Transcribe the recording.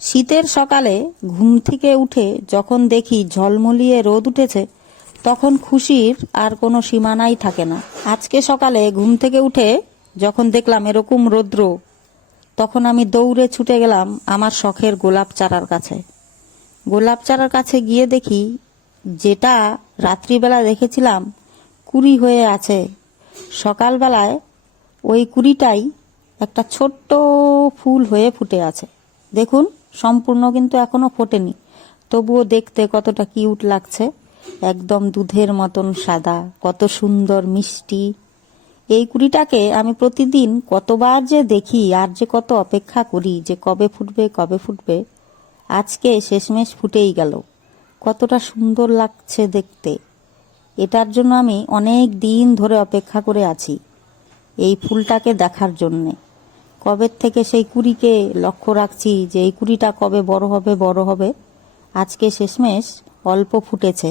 শীতের সকালে ঘুম থেকে উঠে যখন দেখি ঝলমলিয়ে রোদ উঠেছে, তখন খুশির আর কোনো সীমানাই থাকে না। আজকে সকালে ঘুম থেকে উঠে যখন দেখলাম এরকম রৌদ্র, তখন আমি দৌড়ে ছুটে গেলাম আমার শখের গোলাপ চারার কাছে। গোলাপ চারার কাছে গিয়ে দেখি যেটা রাত্রিবেলা দেখেছিলাম কুড়ি হয়ে আছে, সকালবেলায় ওই কুড়িটাই একটা ছোট্ট ফুল হয়ে ফুটে আছে। দেখুন, সম্পূর্ণ কিন্তু এখনো ফোটেনি, তবুও দেখতে কতটা কিউট লাগছে। একদম দুধের মতন সাদা, কত সুন্দর মিষ্টি। এই কুড়িটাকে আমি প্রতিদিন কতবার যে দেখি আর যে কত অপেক্ষা করি যে কবে ফুটবে কবে ফুটবে। আজকে শেষমেশ ফুটেই গেল। কতটা সুন্দর লাগছে দেখতে। এটার জন্য আমি অনেক দিন ধরে অপেক্ষা করে আছি, এই ফুলটাকে দেখার জন্যে। কবে থেকে সেই কুড়িকে লক্ষ্য রাখছি যে এই কুড়িটা কবে বড় হবে বড় হবে। আজকে শেষমেশ অল্প ফুটেছে।